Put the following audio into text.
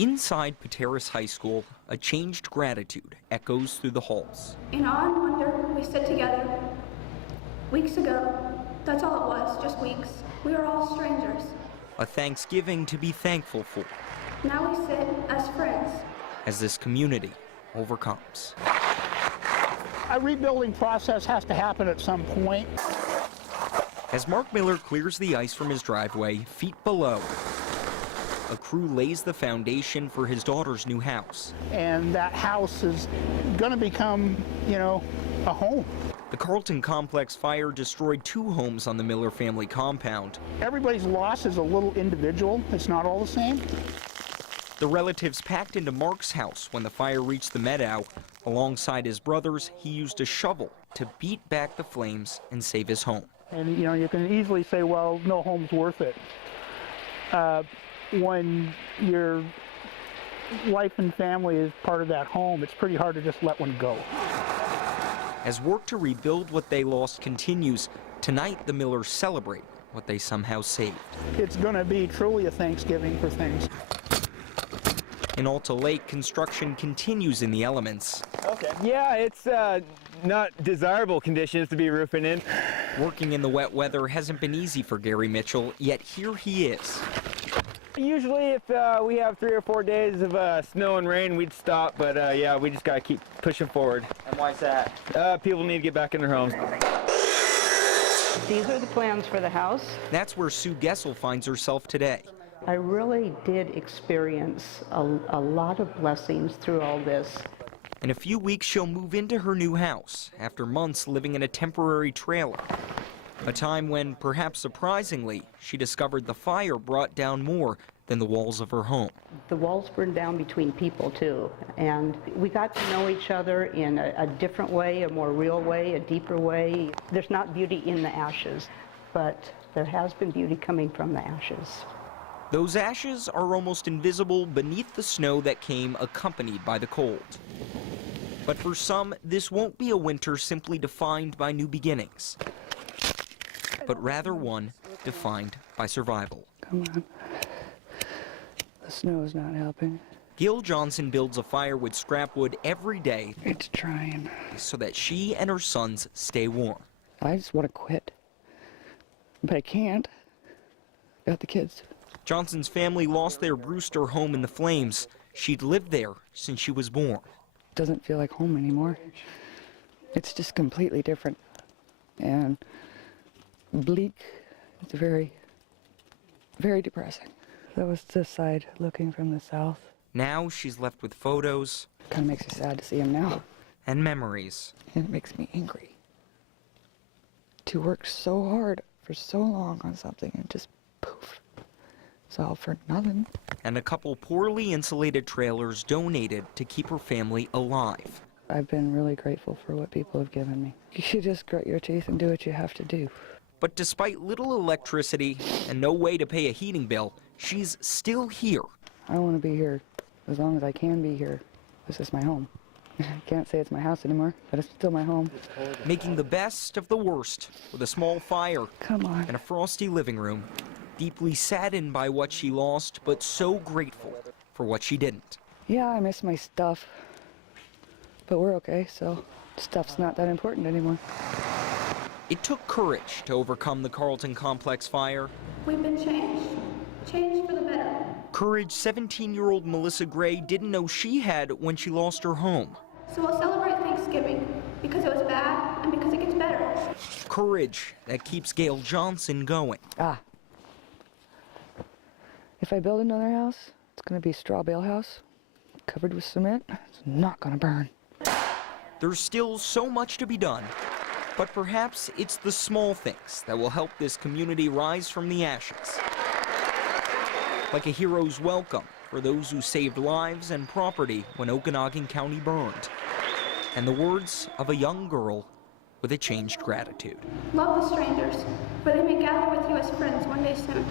Inside Pateros High School, a changed gratitude echoes through the halls. In awe and wonder, we sit together. Weeks ago, that's all it was, just weeks. We were all strangers. A Thanksgiving to be thankful for. Now we sit as friends. As this community overcomes. A rebuilding process has to happen at some point. As Mark Miller clears the ice from his driveway, feet below, a crew lays the foundation for his daughter's new house. And that house is going to become, a home. The Carlton Complex fire destroyed 2 homes on the Miller family compound. Everybody's loss is a little individual. It's not all the same. The relatives packed into Mark's house when the fire reached the meadow. Alongside his brothers, he used a shovel to beat back the flames and save his home. And, you can easily say, well, no home's worth it. When your life and family is part of that home, it's pretty hard to just let one go. As work to rebuild what they lost continues, tonight the Millers celebrate what they somehow saved. It's going to be truly a Thanksgiving for things. In Alta Lake, construction continues in the elements. Okay. Yeah, it's not desirable conditions to be roofing in. Working in the wet weather hasn't been easy for Gary Mitchell, yet here he is. Usually if we have 3 or 4 days of snow and rain, we'd stop, but yeah, we just gotta keep pushing forward. And why's that? People need to get back in their homes. These are the plans for the house. That's where Sue Gessel finds herself today. I really did experience a lot of blessings through all this. In a few weeks, she'll move into her new house after months living in a temporary trailer. A time when, perhaps surprisingly, she discovered the fire brought down more than the walls of her home. The walls burned down between people, too, and we got to know each other in a different way, a more real way, a deeper way. There's not beauty in the ashes, but there has been beauty coming from the ashes. Those ashes are almost invisible beneath the snow that came accompanied by the cold. But for some, this won't be a winter simply defined by new beginnings, but rather one defined by survival. Come on. The snow is not helping. Gil Johnson builds a fire with scrap wood every day. It's trying. So that she and her sons stay warm. I just want to quit, but I can't. Got the kids. Johnson's family lost their Brewster home in the flames. She'd lived there since she was born. Doesn't feel like home anymore. It's just completely different and bleak. It's very, very depressing. That was this side looking from the south. Now she's left with photos. Kind of makes me sad to see him now. And memories. And it makes me angry. To work so hard for so long on something and just poof. It's all for nothing. And a couple poorly insulated trailers donated to keep her family alive. I've been really grateful for what people have given me. You just grit your teeth and do what you have to do. But despite little electricity and no way to pay a heating bill, she's still here. I want to be here as long as I can be here. This is my home. I can't say it's my house anymore, but it's still my home. Making the best of the worst with a small fire. Come on. And a frosty living room. Deeply saddened by what she lost, but so grateful for what she didn't. Yeah, I miss my stuff, but we're okay, so stuff's not that important anymore. It took courage to overcome the Carlton Complex fire. We've been changed. Changed for the better. Courage 17-year-old Melissa Gray didn't know she had when she lost her home. So we'll celebrate Thanksgiving because it was bad and because it gets better. Courage that keeps Gail Johnson going. If I build another house, it's going to be a straw bale house, covered with cement. It's not going to burn. There's still so much to be done, but perhaps it's the small things that will help this community rise from the ashes. Like a hero's welcome for those who saved lives and property when Okanogan County burned. And the words of a young girl with a changed gratitude. Love the strangers, for they may gather with you as friends one day soon.